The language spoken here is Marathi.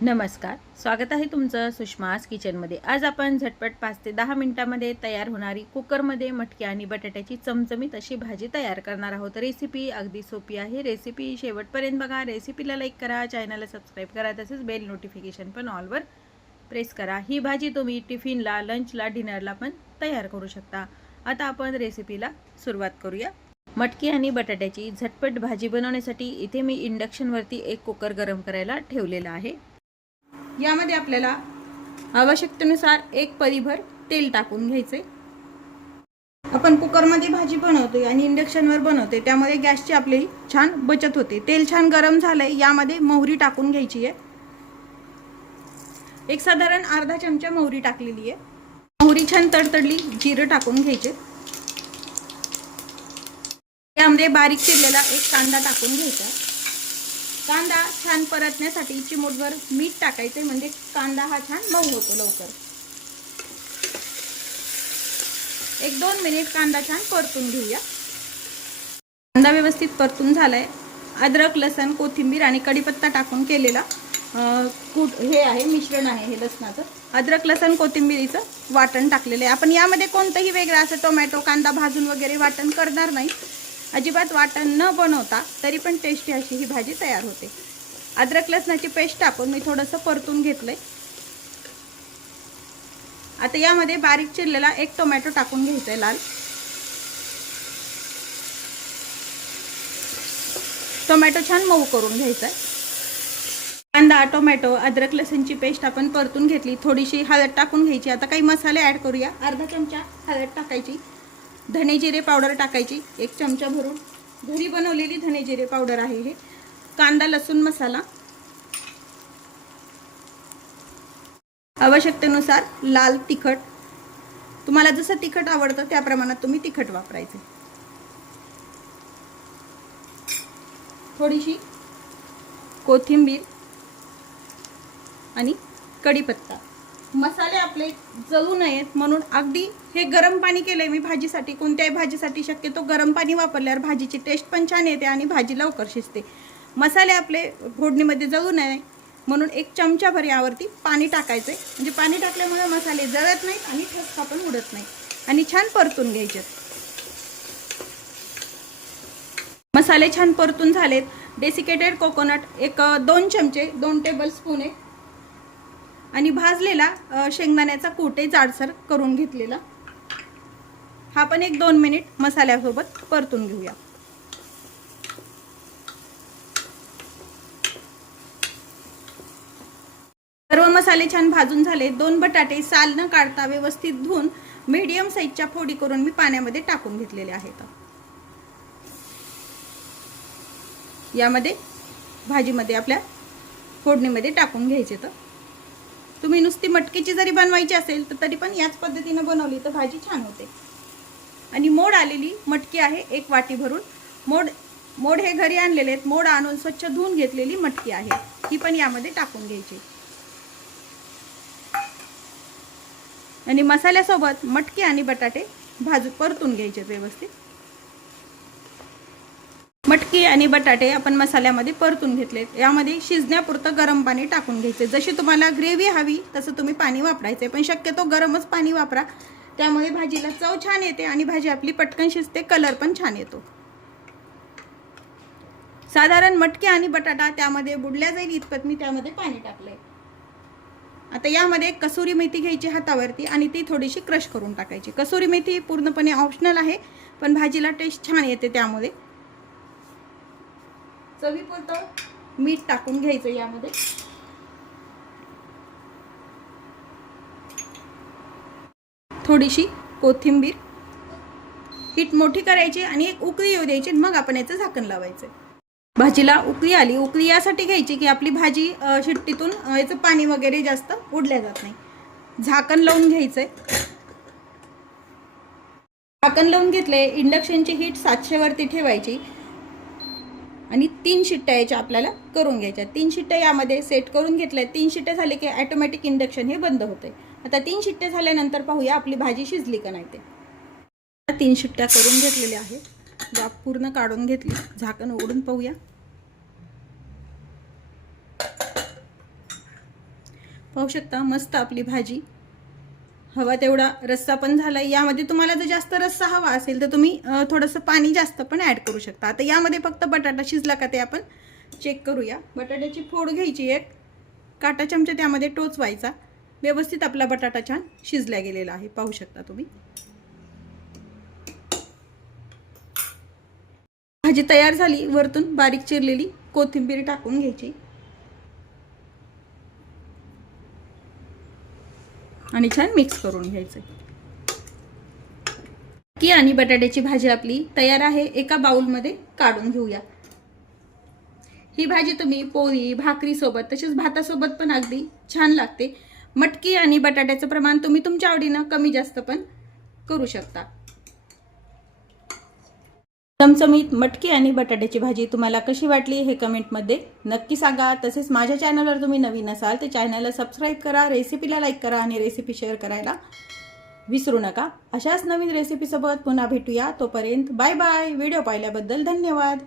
नमस्कार, स्वागत आहे तुमचं सुषमास किचनमध्ये। आज आपण झटपट 5 ते 10 मिनिटांमध्ये तयार होणारी कुकरमध्ये मटकी आणि बटाट्याची चमचमीत अशी भाजी तयार करणार आहोत। रेसिपी अगदी सोपी आहे। रेसिपी शेवटपर्यंत बघा। रेसिपीला लाईक करा, चॅनलला सबस्क्राईब करा, तसेच बेल नोटिफिकेशन पण ऑलवर प्रेस करा। ही भाजी तुम्ही टिफिनला, लंचला, डिनरला पण तयार करू शकता। आता आपण रेसिपीला सुरुवात करूया। मटकी आणि बटाट्याची झटपट भाजी बनवण्यासाठी इथे मी इंडक्शनवरती एक कुकर गरम करायला ठेवलेला आहे। यामध्ये आपल्याला आवश्यकतेनुसार एक पळीभर तेल टाकून घ्यायचे। आपण कुकरमध्ये भाजी बनवतोय आणि इंडक्शनवर बनवतोय, त्यामुळे गॅसची आपली छान बचत होते। तेल छान गरम झालंय, यामध्ये मोहरी टाकून घ्यायची आहे। एक साधारण अर्धा चमचा मोहरी टाकलेली आहे। मोहरी छान तडतडली, जिरं टाकून घ्यायचे। यामध्ये बारीक चिरलेला एक कांदा टाकून घ्यायचा। कांदा छान परतण्यासाठी चिमूटभर मीठ टाकायचे, म्हणजे कांदा हा छान मऊ होतो लवकर। 1-2 मिनिट कांदा छान परतून घेऊया। कांदा व्यवस्थित परतून झालाय। अद्रक, लसूण, कोथिंबीर आणि कढीपत्ता टाकून केलेला हे आहे मिश्रण आहे हे लसणाचं। अद्रक, लसूण, कोथिंबीरीचं वाटण टाकलेलं आहे। आपण यामध्ये कोणतंही वेगळं असं टोमॅटो, कांदा भाजून वगैरे वाटण करणार नाही। अजिबात वाटण न बनवता तरी पण टेस्टी अशी ही भाजी तयार होते। अद्रक लसणाची पेस्ट टाकून मी थोडंसं परतून घेतलंय। आता यामध्ये बारीक चिरलेला एक टोमॅटो टाकून घ्यायचा आहे लाल। टोमॅटो छान मऊ करून घ्यायचा आहे। कांदा, टोमॅटो, अद्रक लसूणची पेस्ट आपण परतून घेतली। थोडीशी हळद टाकून घ्यायची। आता काही मसाले ॲड करूया। अर्धा चमचा हळद टाकायची, धने जिरे पावडर टाकायची 1 चमचा भरून, घरी बनवलेली धने जिरे पावडर आहे हे। कांदा लसूण मसाला, आवश्यकतेनुसार लाल तिखट, तुम्हाला जसं तिखट आवडतं त्या प्रमाणात तुम्ही तिखट वापरायचे। थोडीशी कोथिंबीर आणि कढीपत्ता। मसाले आपले जळू नयेत म्हणून अगदी हे गरम पाणी केलंय मी भाजीसाठी। कोणत्याही भाजीसाठी शक्यतो गरम पाणी वापरल्यावर भाजीची टेस्ट पण छान येते आणि भाजी लवकर शिजते। मसाले आपले फोडणीमध्ये जळू नये म्हणून 1 चमचा भर यावरती पाणी टाकायचे, म्हणजे पाणी टाकल्यामुळे मसाले जळत नाहीत आणि ठसका पण उडत नाही आणि छान परतून घ्यायचे। मसाले छान परतून झालेत। डेसिकेटेड कोकोनट 2 चमचे, 2 टेबलस्पून आहे आणि भाजलेला शेंगदाण्याचा कूट आहे जाडसर करून घेतलेला, हा पण 1-2 मिनिट मसाल्यासोबत परतून घेऊया। सर्व मसाले छान भाजून झाले। 2 बटाटे साल न काढता व्यवस्थित धुवून मीडियम साईजच्या फोडी करून मी पाण्यामध्ये टाकून घेतलेले आहेत। यामध्ये भाजीमध्ये आपल्या फोडणीमध्ये टाकून घ्यायचे। तर तुम्ही नुसती मटकीची जरी बनवायची असेल तर तरी पण याच पद्धतीने बनवली तर भाजी छान होते। आणि मोड आलेली मटकी आहे 1 वाटी भरून। मोड हे घरी आणलेले आहेत। मोड आणून स्वच्छ धुवून घेतलेली मटकी आहे, ही पण यामध्ये टाकून घ्यायची आणि मसाल्यासोबत मटकी आणि बटाटे परतून घ्यायचे व्यवस्थित। मटकी आणि बटाटे आपण मसाल्यामध्ये परतून घेतले। यामध्ये शिजण्यापुरतं गरम पाणी टाकून घ्यायचे। जशी तुम्हाला ग्रेव्ही हवी तसं तुम्ही पाणी वापरायचे, पण शक्यतो गरमच पाणी वापरा, त्यामुळे भाजीला चव छान येते आणि भाजी आपली पटकन शिजते, कलर पण छान येतो। साधारण मटकी आणि बटाटा त्यामध्ये बुडल्या जाईल इतपत मी त्यामध्ये पाणी टाकले। आता यामध्ये कसुरी मेथी घ्यायची हातावरती आणि ती थोडीशी क्रश करून टाकायची। कसुरी मेथी पूर्णपणे ऑप्शनल आहे, पण भाजीला टेस्ट छान येते त्यामुळे। चवीपुरतं मीठ टाकून घ्यायचं यामध्ये। थोडीशी कोथिंबीर, हीट मोठी करायची आणि एक उकळी येऊ द्यायची, मग आपण याचं झाकण लावायचं। भाजीला उकळी आली, उकळी यासाठी घ्यायची की आपली भाजी शिट्टीतून याचं पाणी वगैरे जास्त उडल्या जात नाही। झाकण लावून घ्यायचंय। झाकण लावून घेतले। इंडक्शनची हीट 700 वरती ठेवायची आणि 3 शिट्ट्या याच्या आपल्याला करून घ्यायच्या। 3 शिट्ट्या यामध्ये सेट करून घेतल्या। 3 शिट्ट्या झाले की ऑटोमॅटिक इंडक्शन हे बंद होते। आता 3 शिट्ट्या झाल्यानंतर पाहूया आपली भाजी शिजली का नाही ते। 3 शिट्ट्या करून घेतलेल्या आहेत, वाफ पूर्ण काढून घेतली। झाकण उघडून पाहूया। पाहू शकता मस्त आपली भाजी हवा तेवढा रस्सा पण झाला। यामध्ये तुम्हाला जर जास्त रस्सा हवा असेल तर तुम्ही थोडंसं पाणी जास्त पण ॲड करू शकता। आता यामध्ये फक्त बटाटा शिजला का ते आपण चेक करूया। बटाट्याची फोड घ्यायची, एक काटा चमचा त्यामध्ये टोचवायचा। व्यवस्थित आपला बटाटा छान शिजला गेलेला आहे, पाहू शकता तुम्ही। भाजी तयार झाली। वरतून बारीक चिरलेली कोथिंबीर टाकून घ्यायची आणि छान मिक्स करून घ्यायचं। मटकी आणि बटाट्याची भाजी आपली तयार आहे। एका बाउलमध्ये काढून घेऊया। ही भाजी तुम्ही पोळी भाकरी सोबत तसेच भातासोबत पण अगदी छान लागते। मटकी आणि बटाट्याचं प्रमाण तुम्ही तुमच्या आवडीनं कमी जास्त पण करू शकता। चमचमीत मटकी आणि बटाट्याची भाजी तुम्हाला कशी वाटली हे कमेंटमध्ये नक्की सांगा। तसेच माझ्या चॅनलवर तुम्ही नवीन असाल तर चॅनलला सबस्क्राईब करा, रेसिपीला लाईक करा आणि रेसिपी शेअर करायला विसरू नका। अशाच नवीन रेसिपीसोबत पुन्हा भेटूया। तोपर्यंत बाय बाय। व्हिडिओ पाहिल्याबद्दल धन्यवाद।